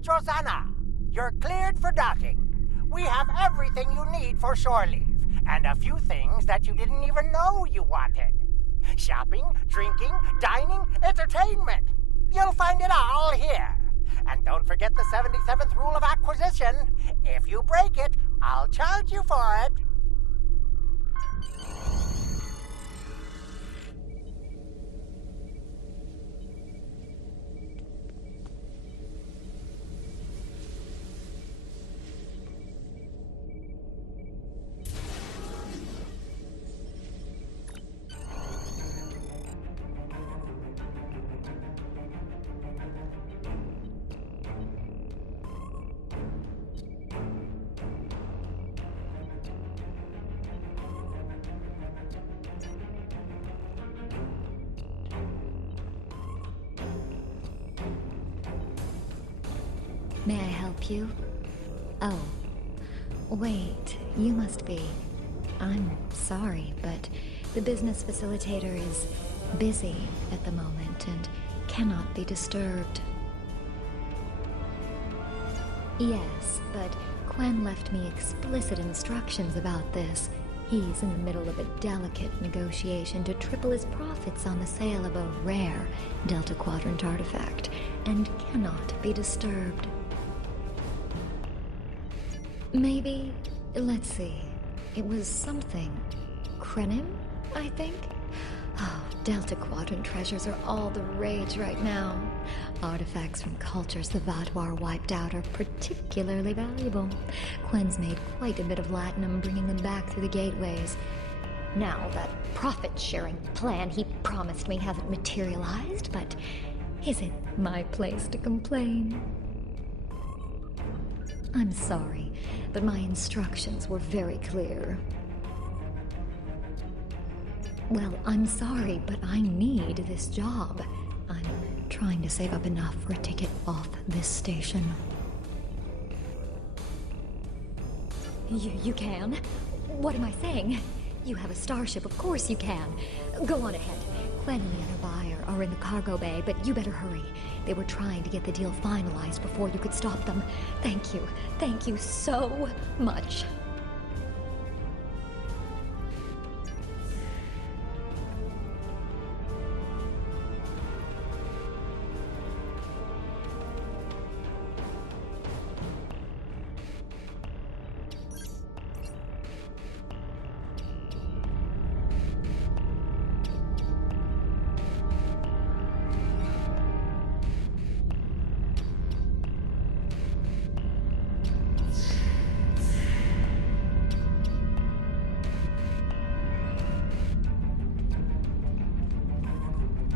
Josana. You're cleared for docking. We have everything you need for shore leave, and a few things that you didn't even know you wanted. Shopping, drinking, dining, entertainment. You'll find it all here. And don't forget the 77th rule of acquisition. If you break it, I'll charge you for it. May I help you? Oh, wait, you must be. I'm sorry, but the business facilitator is busy at the moment and cannot be disturbed. Yes, but Quen left me explicit instructions about this. He's in the middle of a delicate negotiation to triple his profits on the sale of a rare Delta Quadrant artifact and cannot be disturbed. Maybe, let's see, it was something. Krenim, I think? Oh, Delta Quadrant treasures are all the rage right now. Artifacts from cultures the Vaadwaur wiped out are particularly valuable. Quen's made quite a bit of latinum bringing them back through the gateways. Now, that profit-sharing plan he promised me hasn't materialized, but is it my place to complain? I'm sorry, but my instructions were very clear. Well, I'm sorry, but I need this job. I'm trying to save up enough for a ticket off this station. You can? What am I saying? You have a starship, of course you can. Go on ahead. Quen and the other buyer are in the cargo bay, but you better hurry. They were trying to get the deal finalized before you could stop them. Thank you so much.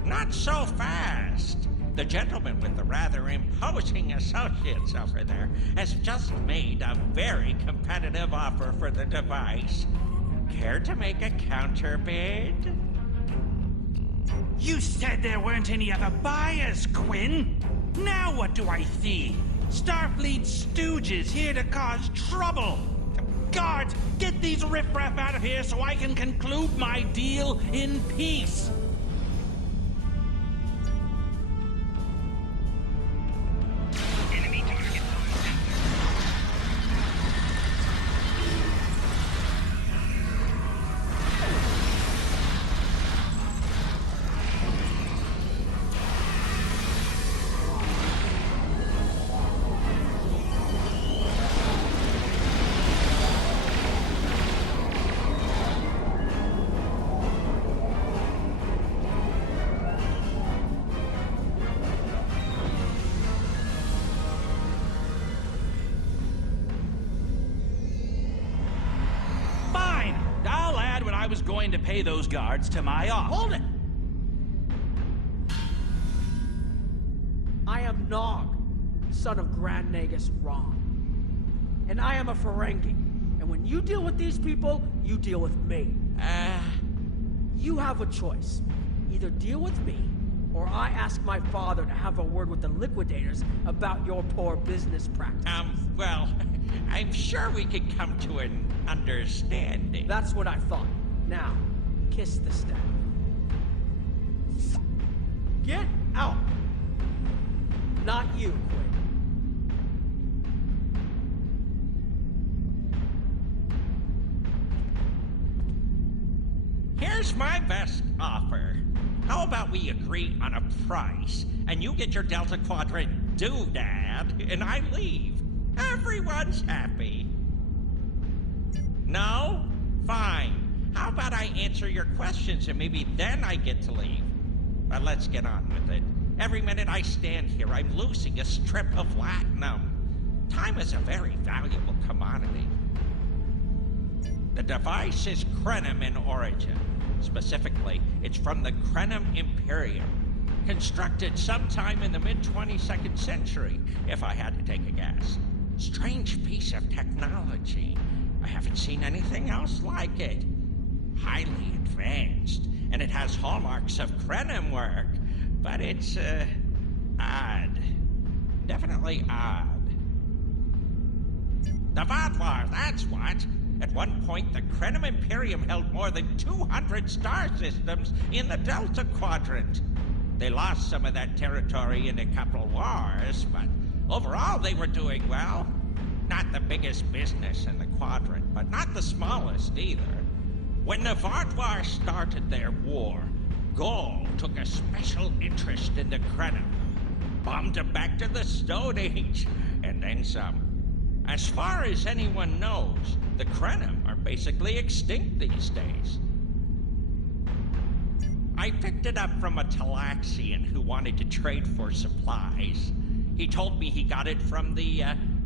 Not so fast. The gentleman with the rather imposing associates over there has just made a very competitive offer for the device. Care to make a counterbid? You said there weren't any other buyers, Quen. Now what do I see? Starfleet stooges here to cause trouble. Guards, get these riffraff out of here so I can conclude my deal in peace. Going to pay those guards to my offer. Hold it! I am Nog, son of Grand Nagus Ron. And I am a Ferengi. And when you deal with these people, you deal with me. You have a choice. Either deal with me, or I ask my father to have a word with the liquidators about your poor business practices. Well, I'm sure we could come to an understanding. That's what I thought. Now, kiss the staff. Get out! Not you, Quen. Here's my best offer. How about we agree on a price, and you get your Delta Quadrant doodad, and I leave? Everyone's happy. No? Fine. How about I answer your questions, and maybe then I get to leave? But let's get on with it. Every minute I stand here, I'm losing a strip of platinum. Time is a very valuable commodity. The device is Krenim in origin. Specifically, it's from the Krenim Imperium. Constructed sometime in the mid-22nd century, if I had to take a guess. Strange piece of technology. I haven't seen anything else like it. Highly advanced, and it has hallmarks of Krenim work. But it's, odd. Definitely odd. The Vaadwaur, that's what. At one point, the Krenim Imperium held more than 200 star systems in the Delta Quadrant. They lost some of that territory in a couple wars, but overall they were doing well. Not the biggest business in the quadrant, but not the smallest either. When the Vaadwaur started their war, Gaul took a special interest in the Krenim, bombed them back to the Stone Age, and then some. As far as anyone knows, the Krenim are basically extinct these days. I picked it up from a Talaxian who wanted to trade for supplies. He told me he got it from the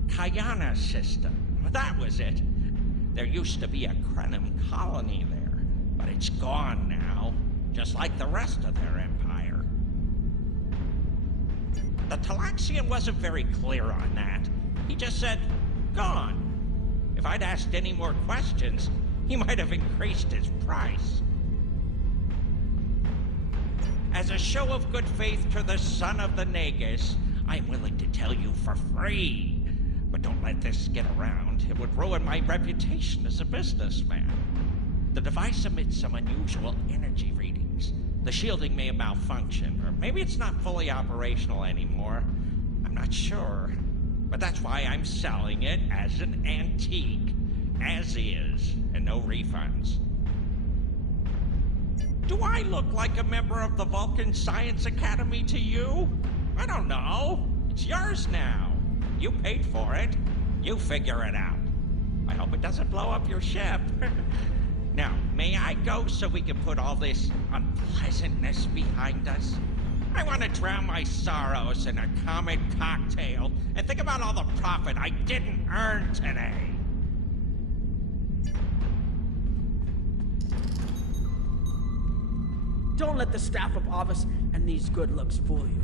Kayana system. That was it. There used to be a Krenim colony there, but it's gone now, just like the rest of their empire. The Talaxian wasn't very clear on that. He just said, gone. If I'd asked any more questions, he might have increased his price. As a show of good faith to the son of the Nagus, I'm willing to tell you for free. But don't let this get around. It would ruin my reputation as a businessman. The device emits some unusual energy readings. The shielding may have malfunctioned, or maybe it's not fully operational anymore. I'm not sure. But that's why I'm selling it as an antique, as is, and no refunds. Do I look like a member of the Vulcan Science Academy to you? I don't know. It's yours now. You paid for it. You figure it out. I hope it doesn't blow up your ship. Now, may I go so we can put all this unpleasantness behind us? I want to drown my sorrows in a comet cocktail and think about all the profit I didn't earn today. Don't let the staff of Avis and these good looks fool you.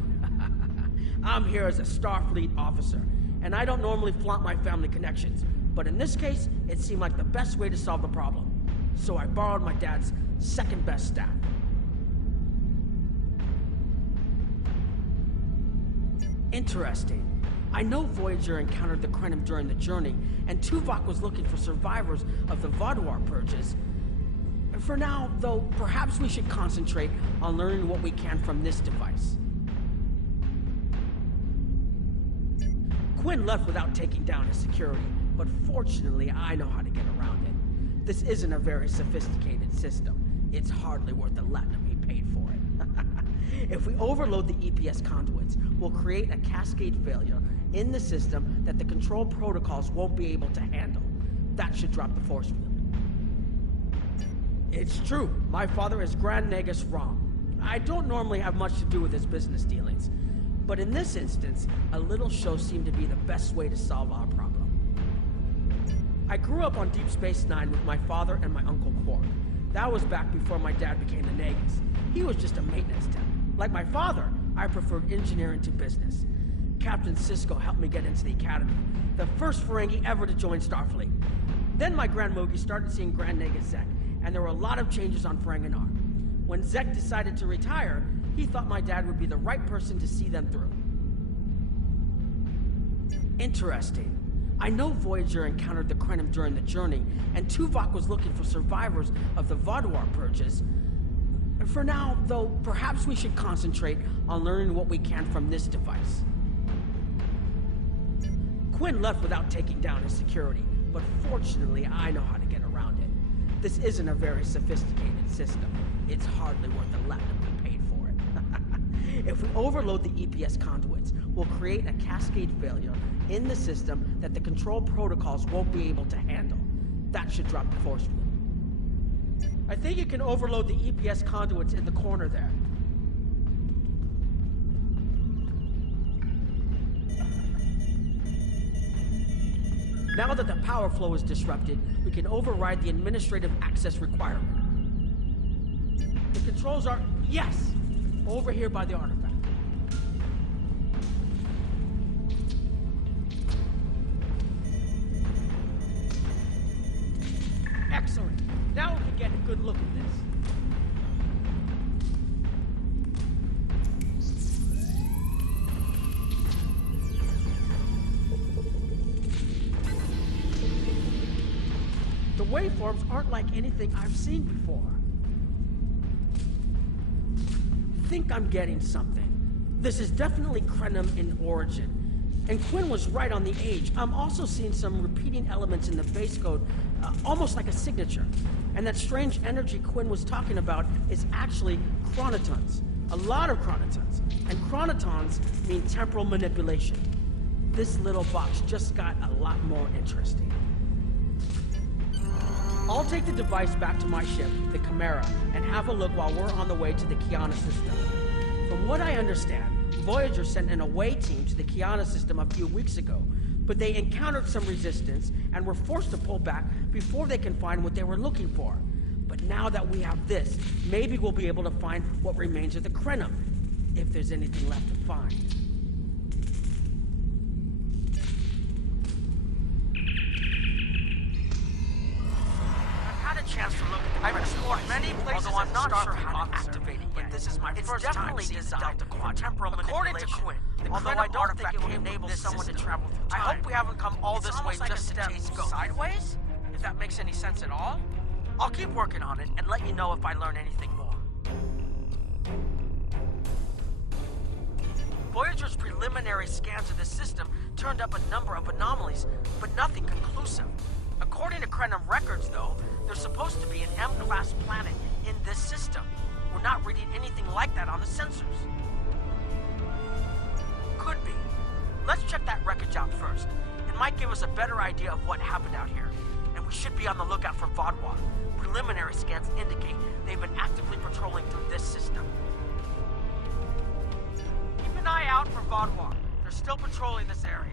I'm here as a Starfleet officer, and I don't normally flaunt my family connections, but in this case, it seemed like the best way to solve the problem. So I borrowed my dad's second best staff. Interesting. I know Voyager encountered the Krenim during the journey, and Tuvok was looking for survivors of the Vaadwaur purges. For now, though, perhaps we should concentrate on learning what we can from this device. Quinn left without taking down his security, but fortunately I know how to get around it. This isn't a very sophisticated system. It's hardly worth the latinum he paid for it. If we overload the EPS conduits, we'll create a cascade failure in the system that the control protocols won't be able to handle. That should drop the force field. It's true, my father is Grand Nagus wrong. I don't normally have much to do with his business dealings, but in this instance, a little show seemed to be the best way to solve our problem. I grew up on Deep Space Nine with my father and my Uncle Quark. That was back before my dad became the Nagus. He was just a maintenance tech. Like my father, I preferred engineering to business. Captain Sisko helped me get into the academy, the first Ferengi ever to join Starfleet. Then my Grand Mogi started seeing Grand Nagus Zek, and there were a lot of changes on Ferenginar. When Zek decided to retire, he thought my dad would be the right person to see them through. Interesting. I know Voyager encountered the Krenim during the journey, and Tuvok was looking for survivors of the Vaadwaur purges. For now, though, perhaps we should concentrate on learning what we can from this device. Quinn left without taking down his security, but fortunately I know how to get around it. This isn't a very sophisticated system. It's hardly worth the laptop we paid for it. If we overload the EPS conduits, we'll create a cascade failure in the system that the control protocols won't be able to handle. That should drop the force field. I think you can overload the EPS conduits in the corner there. Now that the power flow is disrupted, we can override the administrative access requirement. The controls are, yes, over here by the artifact. Excellent. Now we can get a good look at this. The waveforms aren't like anything I've seen before. Think I'm getting something. This is definitely Krenim in origin. And Quinn was right on the age. I'm also seeing some repeating elements in the base code, almost like a signature. And that strange energy Quinn was talking about is actually chronotons. A lot of chronotons. And chronotons mean temporal manipulation. This little box just got a lot more interesting. I'll take the device back to my ship, the Chimera, and have a look while we're on the way to the Kiana system. From what I understand, Voyager sent an away team to the Kiana system a few weeks ago, but they encountered some resistance and were forced to pull back before they can find what they were looking for. But now that we have this, maybe we'll be able to find what remains of the Krenim, if there's anything left to find. Chance to look at I've explored many places, although I'm not sure how to activate it yet. But this is my first time seeing the Delta Quadrant. Temporal manipulation. According to Quinn, although I don't think it would enable someone to travel through time. I hope we haven't come all this way just to chase ghosts. Sideways? If that makes any sense at all? I'll keep working on it and let you know if I learn anything more. Voyager's preliminary scans of the system turned up a number of anomalies, but nothing conclusive. According to Krenim records, though, there's supposed to be an M-class planet in this system. We're not reading anything like that on the sensors. Could be. Let's check that wreckage out first. It might give us a better idea of what happened out here. And we should be on the lookout for Vaadwaur. Preliminary scans indicate they've been actively patrolling through this system. Keep an eye out for Vaadwaur. They're still patrolling this area.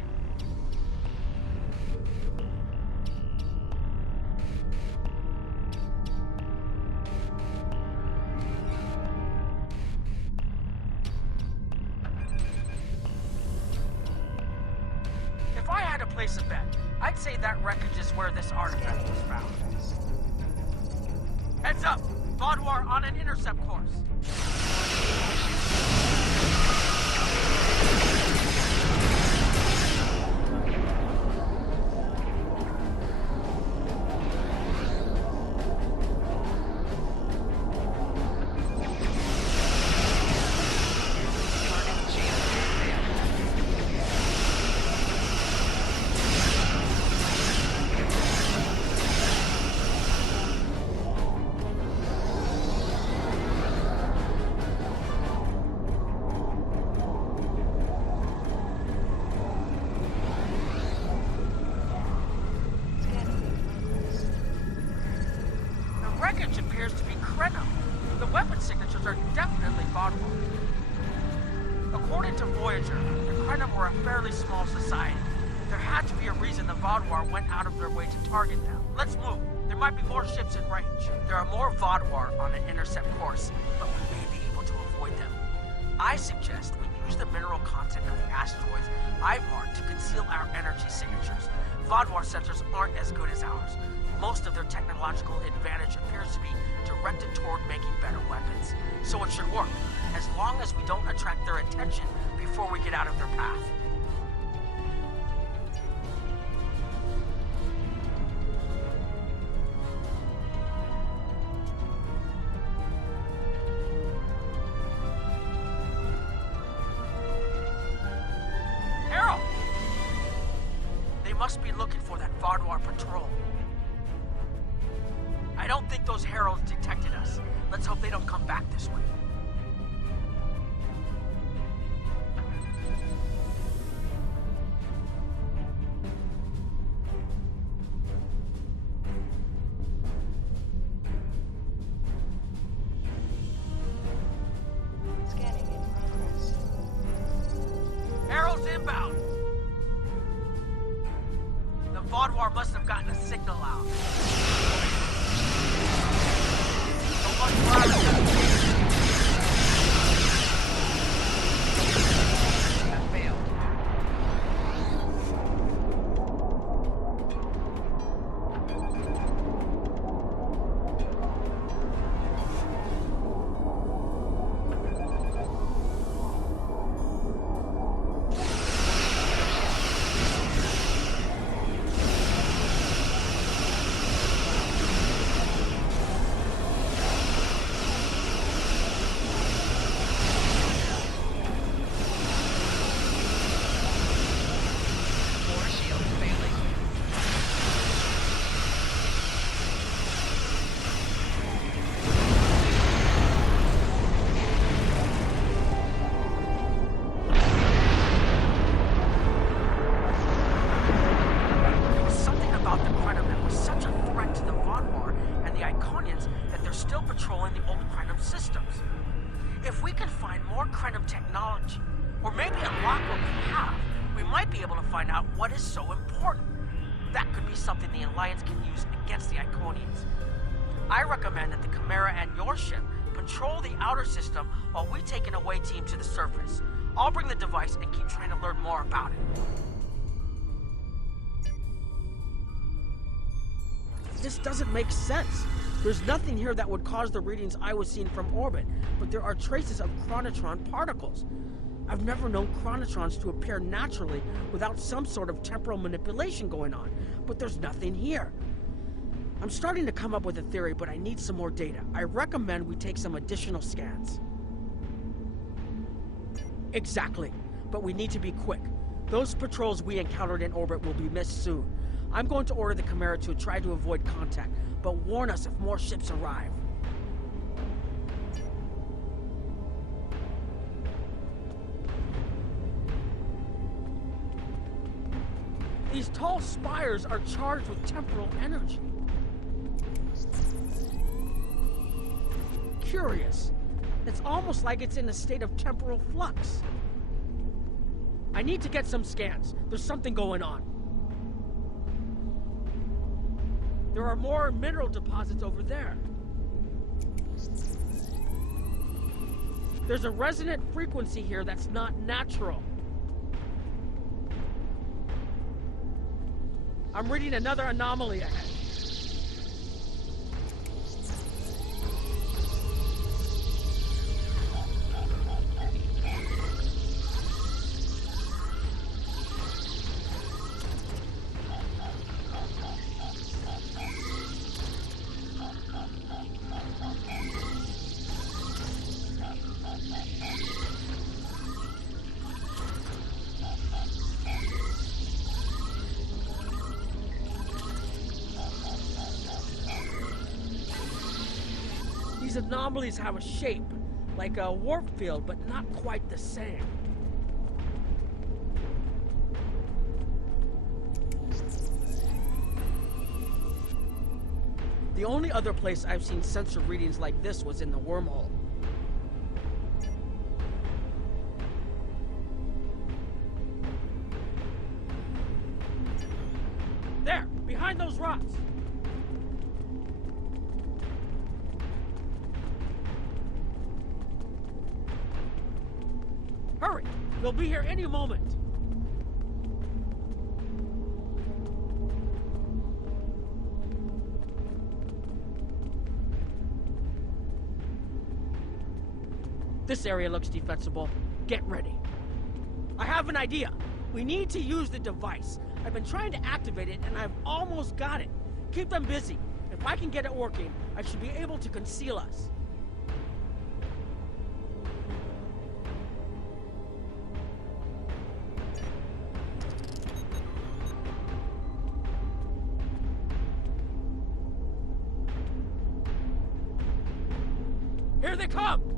If I had to place a bet, I'd say that wreckage is where this artifact was found. Heads up! Vaadwaur on an intercept course. Appears to be Krenim. The weapon signatures are definitely Vaadwaur. According to Voyager, the Krenim were a fairly small society. There had to be a reason the Vaadwaur went out of their way to target them. Let's move. There might be more ships in range. There are more Vaadwaur on an intercept course, but we may be able to avoid them. I suggest we use the mineral content of the asteroids I've marked to conceal our energy signatures. Vaadwaur sensors aren't as good as ours. Most of their technological advantage appears to be directed toward making better weapons. So it should work, as long as we don't attract their attention before we get out of their path. Harold! They must be looking for that Vaadwaur patrol. I I don't think those heralds detected us. Let's hope they don't come back this way. Scanning in progress. Heralds inbound! The Vaadwaur must have gotten a signal out. Don't look for that failed. If we can find more Krenim technology, or maybe unlock what we have, we might be able to find out what is so important. That could be something the Alliance can use against the Iconians. I recommend that the Chimera and your ship patrol the outer system while we take an away team to the surface. I'll bring the device and keep trying to learn more about it. This doesn't make sense. There's nothing here that would cause the readings I was seeing from orbit, but there are traces of chronotron particles. I've never known chronotrons to appear naturally without some sort of temporal manipulation going on, but there's nothing here. I'm starting to come up with a theory, but I need some more data. I recommend we take some additional scans. Exactly, but we need to be quick. Those patrols we encountered in orbit will be missed soon. I'm going to order the Chimera to try to avoid contact, but warn us if more ships arrive. These tall spires are charged with temporal energy. Curious. It's almost like it's in a state of temporal flux. I need to get some scans. There's something going on. There are more mineral deposits over there. There's a resonant frequency here that's not natural. I'm reading another anomaly ahead. These anomalies have a shape, like a warp field, but not quite the same. The only other place I've seen sensor readings like this was in the wormhole. There, behind those rocks. Hurry! They'll be here any moment. This area looks defensible. Get ready. I have an idea. We need to use the device. I've been trying to activate it, and I've almost got it. Keep them busy. If I can get it working, I should be able to conceal us. Here they come!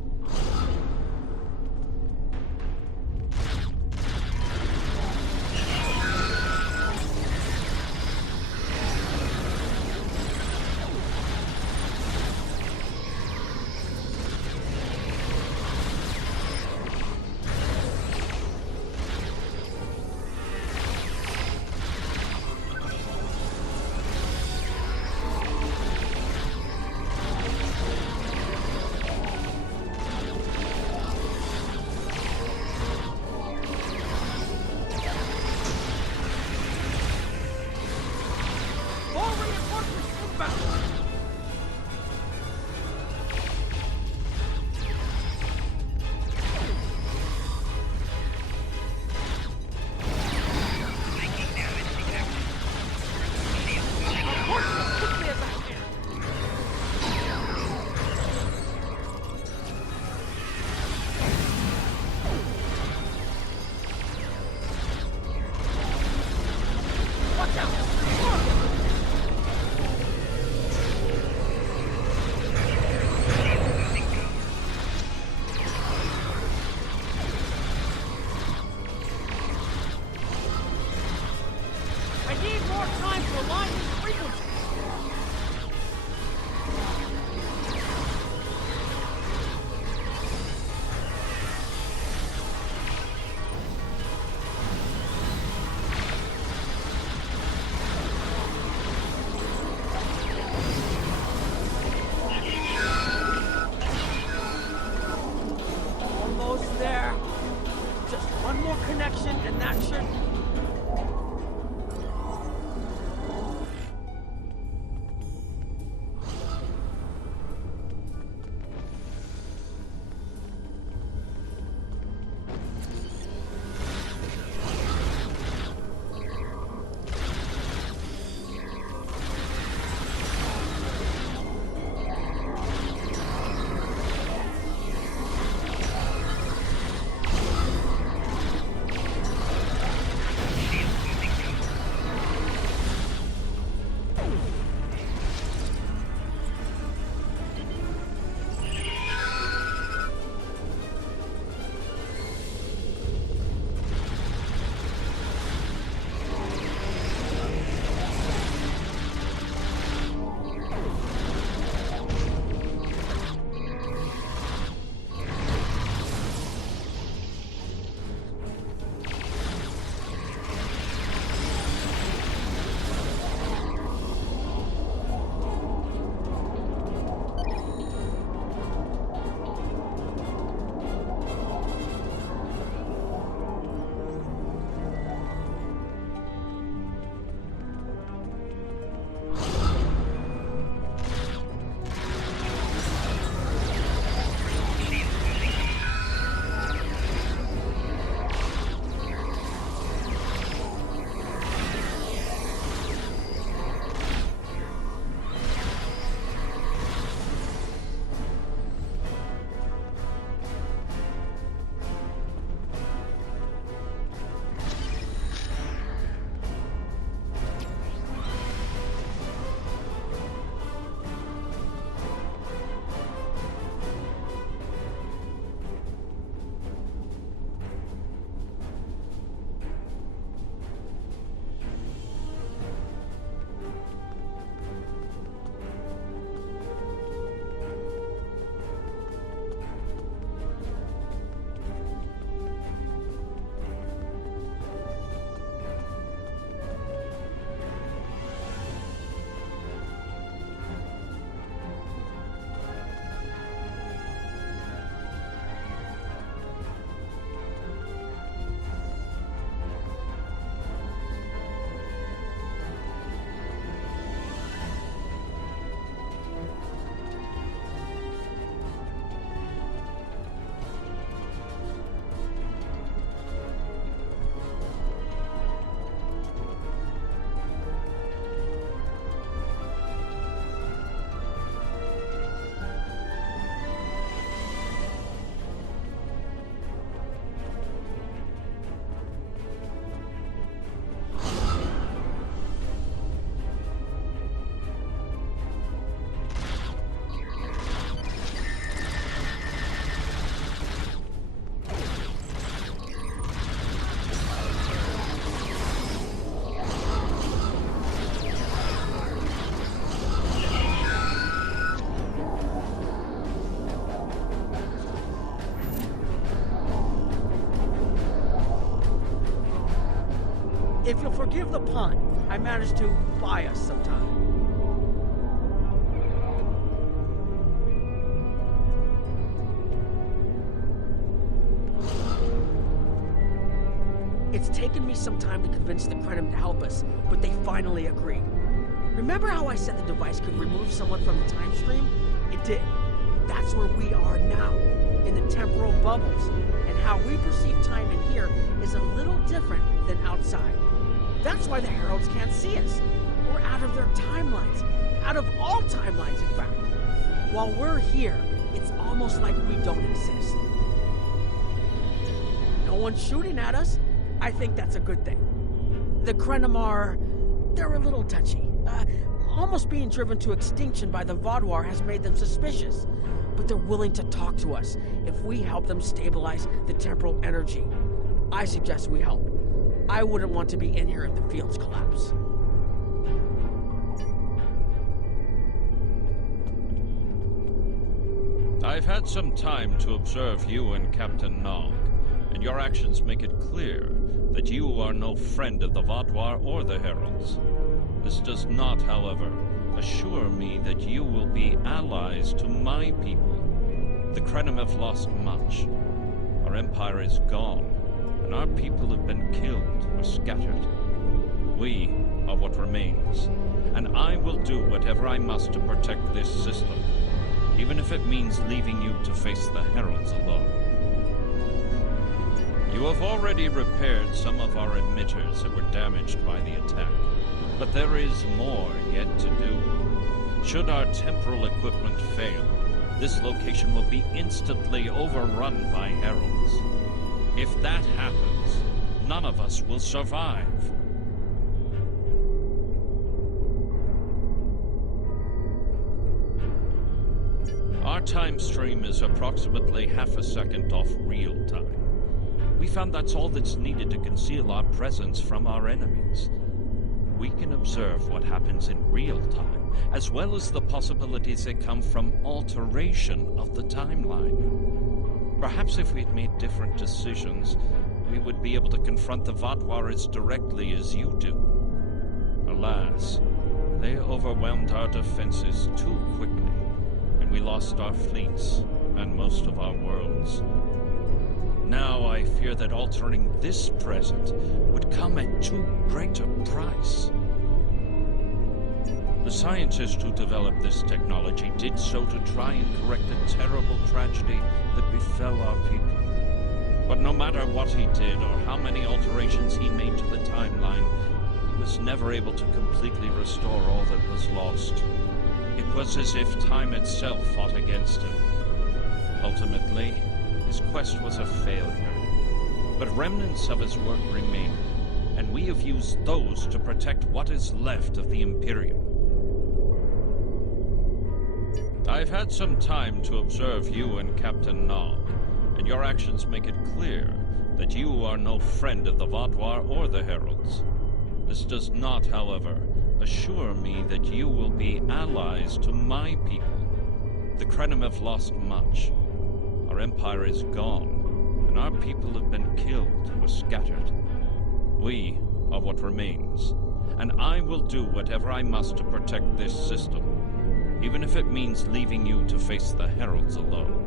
If you'll forgive the pun, I managed to buy us some time. It's taken me some time to convince the Krenim to help us, but they finally agreed. Remember how I said the device could remove someone from the time stream? It did. That's where we are now, in the temporal bubbles. And how we perceive time in here is a little different than outside. That's why the Heralds can't see us. We're out of their timelines. Out of all timelines, in fact. While we're here, it's almost like we don't exist. No one's shooting at us. I think that's a good thing. The Krenim they're a little touchy. Almost being driven to extinction by the Vaadwaur has made them suspicious. But they're willing to talk to us if we help them stabilize the temporal energy. I suggest we help. I wouldn't want to be in here if the fields collapse. I've had some time to observe you and Captain Nog, and your actions make it clear that you are no friend of the Vaadwaur or the Heralds. This does not, however, assure me that you will be allies to my people. The Krenim have lost much. Our empire is gone, and our people have been killed or scattered. We are what remains, and I will do whatever I must to protect this system, even if it means leaving you to face the Heralds alone. You have already repaired some of our emitters that were damaged by the attack, but there is more yet to do. Should our temporal equipment fail, this location will be instantly overrun by Heralds. If that happens, none of us will survive. Our time stream is approximately half a second off real time. We found that's all that's needed to conceal our presence from our enemies. We can observe what happens in real time, as well as the possibilities that come from alteration of the timeline. Perhaps if we'd made different decisions, we would be able to confront the Vaadwaur as directly as you do. Alas, they overwhelmed our defenses too quickly, and we lost our fleets and most of our worlds. Now I fear that altering this present would come at too great a price. The scientist who developed this technology did so to try and correct the terrible tragedy that befell our people. But no matter what he did or how many alterations he made to the timeline, he was never able to completely restore all that was lost. It was as if time itself fought against him. Ultimately, his quest was a failure, but remnants of his work remain, and we have used those to protect what is left of the Imperium. I've had some time to observe you and Captain Nog, and your actions make it clear that you are no friend of the Vaadwaur or the Heralds. This does not, however, assure me that you will be allies to my people. The Krenim have lost much. Our empire is gone, and our people have been killed or scattered. We are what remains, and I will do whatever I must to protect this system, even if it means leaving you to face the Heralds alone.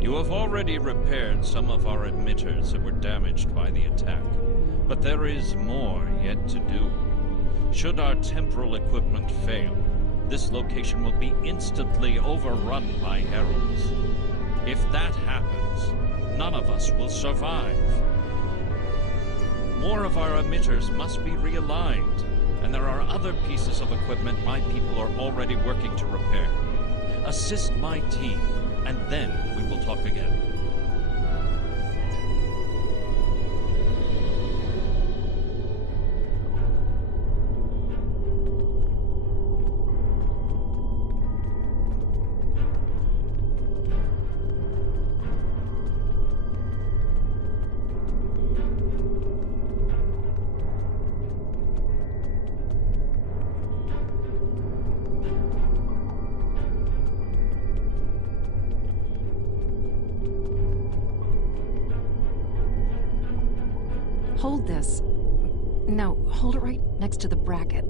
You have already repaired some of our emitters that were damaged by the attack, but there is more yet to do. Should our temporal equipment fail, this location will be instantly overrun by Heralds. If that happens, none of us will survive. More of our emitters must be realigned, and there are other pieces of equipment my people are already working to repair. Assist my team, and then we will talk again. Hold this. No, hold it right next to the bracket,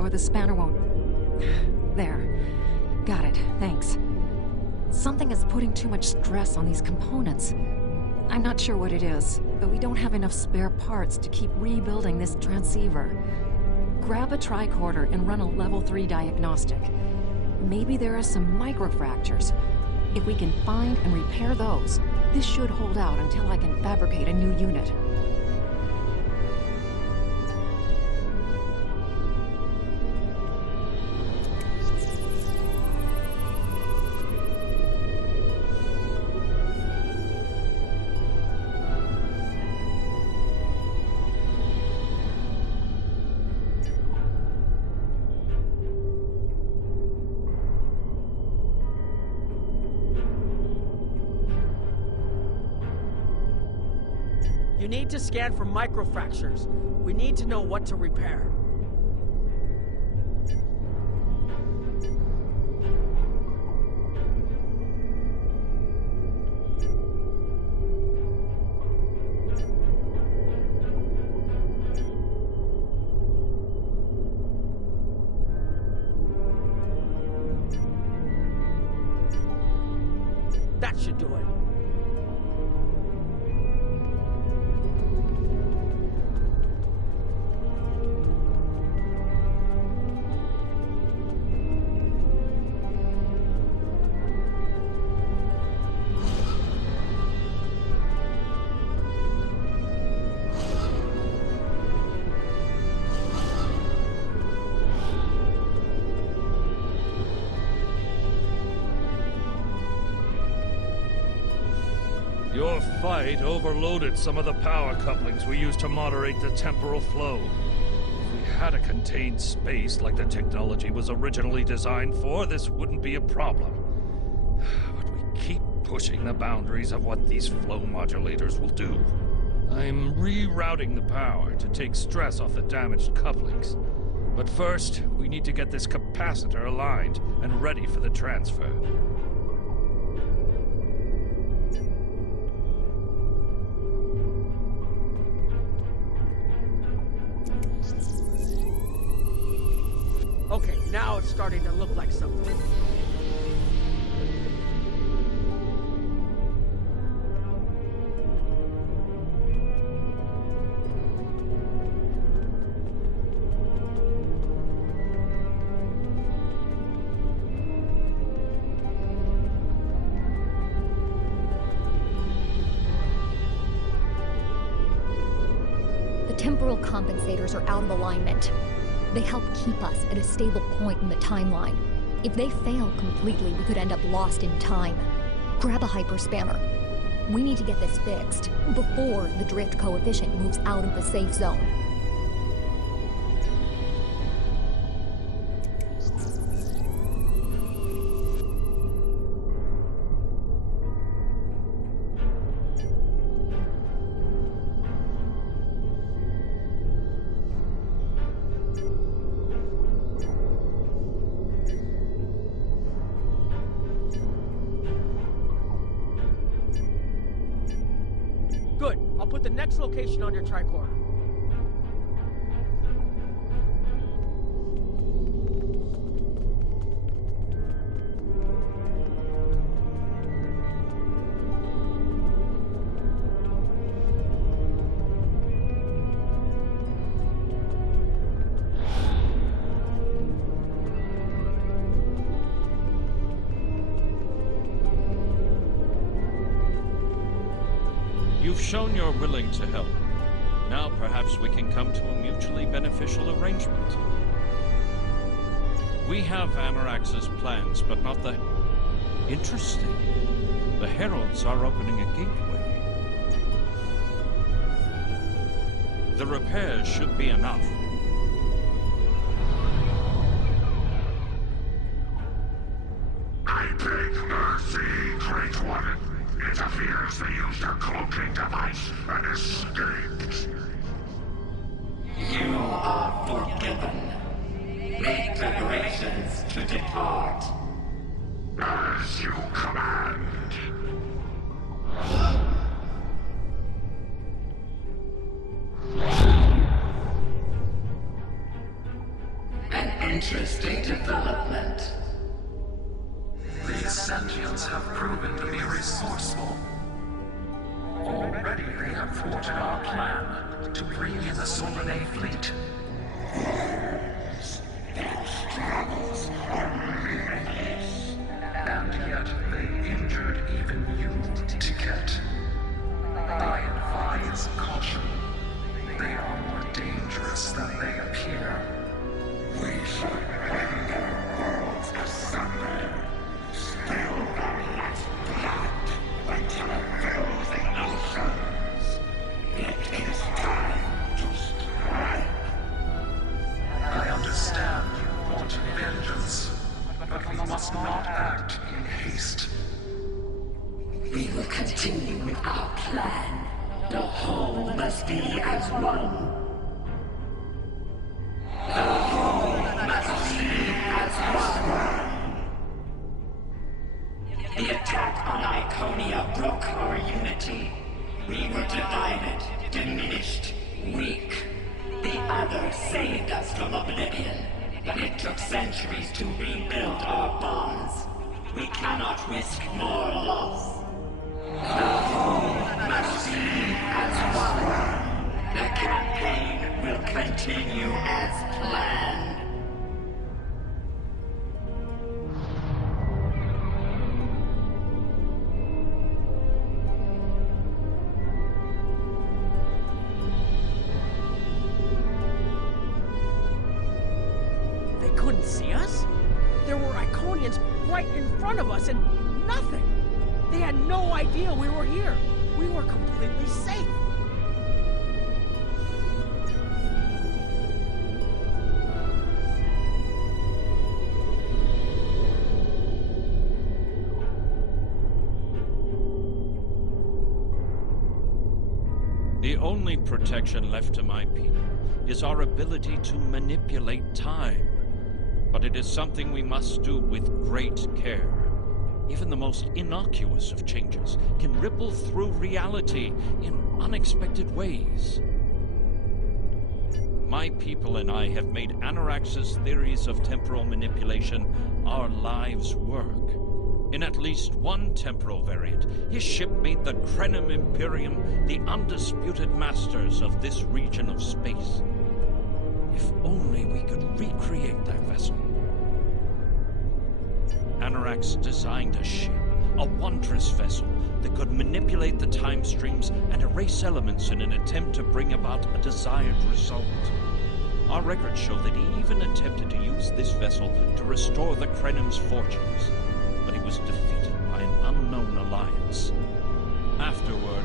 or the spanner won't... There. Got it, thanks. Something is putting too much stress on these components. I'm not sure what it is, but we don't have enough spare parts to keep rebuilding this transceiver. Grab a tricorder and run a level 3 diagnostic. Maybe there are some microfractures. If we can find and repair those, this should hold out until I can fabricate a new unit. You need to scan for microfractures. We need to know what to repair. That should do it. Your fight overloaded some of the power couplings we used to moderate the temporal flow. If we had a contained space like the technology was originally designed for, this wouldn't be a problem. But we keep pushing the boundaries of what these flow modulators will do. I'm rerouting the power to take stress off the damaged couplings. But first, we need to get this capacitor aligned and ready for the transfer. Okay, now it's starting to look like something. The temporal compensators are out of alignment. They help keep us at a stable point in the timeline. If they fail completely, we could end up lost in time. Grab a hyperspanner. We need to get this fixed before the drift coefficient moves out of the safe zone. Good. I'll put the next location on your tricorder. You've shown you're willing to help. Now perhaps we can come to a mutually beneficial arrangement. We have Amarax's plans, but not the... Interesting. The heralds are opening a gateway. The repairs should be enough. I beg mercy, Great One. It appears they used a cloaking device and escaped. You are forgiven. Make preparations to depart. As you command. Interesting development. These sentients have proven to be resourceful. Already they have thwarted our plan to bring in the Solanae fleet. Their struggles are meaningless. And yet they injured even you, Ticket. I advise caution. They are more dangerous than they appear. We should bring their worlds asunder. Spill their last blood until it fills the oceans. It is time to strike. I understand you want vengeance, but we must not act in haste. We will continue with our plan. The whole must be as one. The whole must be as one. The attack on Iconia broke our unity. We were divided, diminished, weak. The other saved us from oblivion, but it took centuries to rebuild our bonds. We cannot risk more loss. The whole must be as one. The campaign will continue as planned. They couldn't see us? There were Iconians right in front of us and nothing. They had no idea we were here. We were completely safe. The only protection left to my people is our ability to manipulate time. But it is something we must do with great care. Even the most innocuous of changes can ripple through reality in unexpected ways. My people and I have made Anarax's theories of temporal manipulation our lives' work. In at least one temporal variant, his ship made the Krenim Imperium the undisputed masters of this region of space. If only we could recreate that vessel. Anarax designed a ship, a wondrous vessel that could manipulate the time streams and erase elements in an attempt to bring about a desired result. Our records show that he even attempted to use this vessel to restore the Krenim's fortunes, but he was defeated by an unknown alliance. Afterward,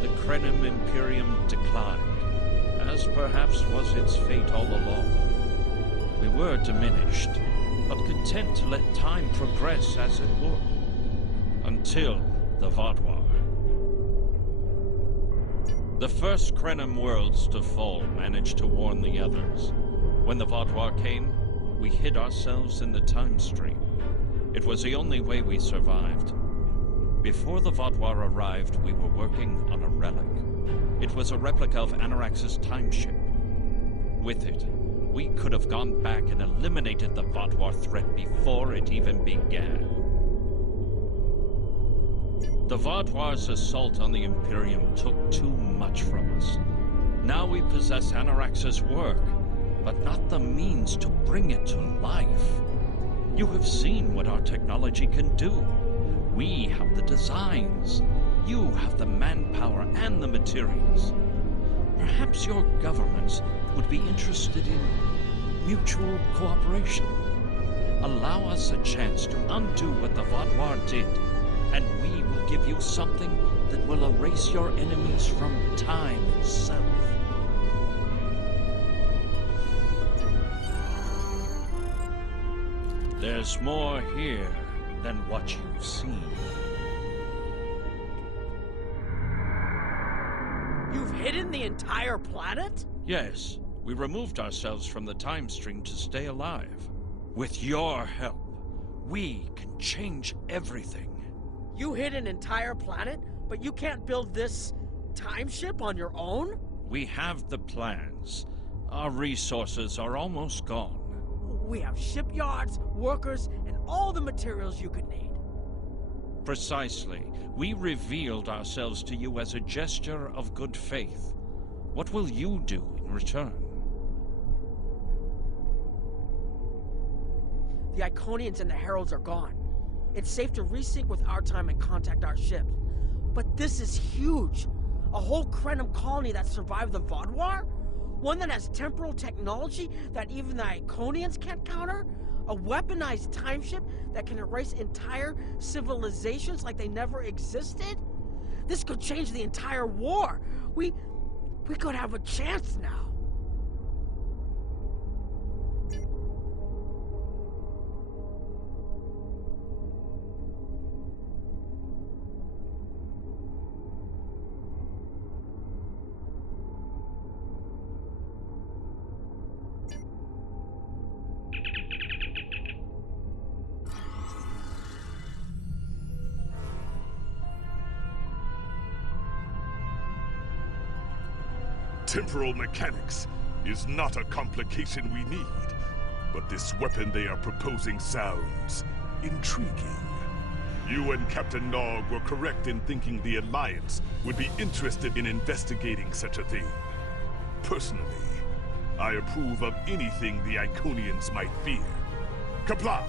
the Krenim Imperium declined, as perhaps was its fate all along. We were diminished, but content to let time progress as it would, until the Vaadwaur. The first Krenim worlds to fall managed to warn the others. When the Vaadwaur came, we hid ourselves in the time stream. It was the only way we survived. Before the Vaadwaur arrived, we were working on a relic. It was a replica of Anarax's time ship. With it, we could have gone back and eliminated the Vaadwaur threat before it even began. The Vaadwaur's assault on the Imperium took too much from us. Now we possess Anarax's work, but not the means to bring it to life. You have seen what our technology can do. We have the designs. You have the manpower and the materials. Perhaps your governments would be interested in mutual cooperation. Allow us a chance to undo what the Vaadwaur did, and we will give you something that will erase your enemies from time itself. There's more here than what you've seen. You've hidden the entire planet? Yes, we removed ourselves from the time stream to stay alive. With your help, we can change everything. You hid an entire planet, but you can't build this time ship on your own? We have the plans. Our resources are almost gone. We have shipyards, workers, and all the materials you could need. Precisely. We revealed ourselves to you as a gesture of good faith. What will you do in return? The Iconians and the Heralds are gone. It's safe to resync with our time and contact our ships. But this is huge. A whole Krenim colony that survived the Vaadwaur? One that has temporal technology that even the Iconians can't counter? A weaponized time ship that can erase entire civilizations like they never existed? This could change the entire war. We could have a chance now. Temporal mechanics is not a complication we need, but this weapon they are proposing sounds intriguing. You and Captain Nog were correct in thinking the Alliance would be interested in investigating such a thing. Personally, I approve of anything the Iconians might fear. Qapla'!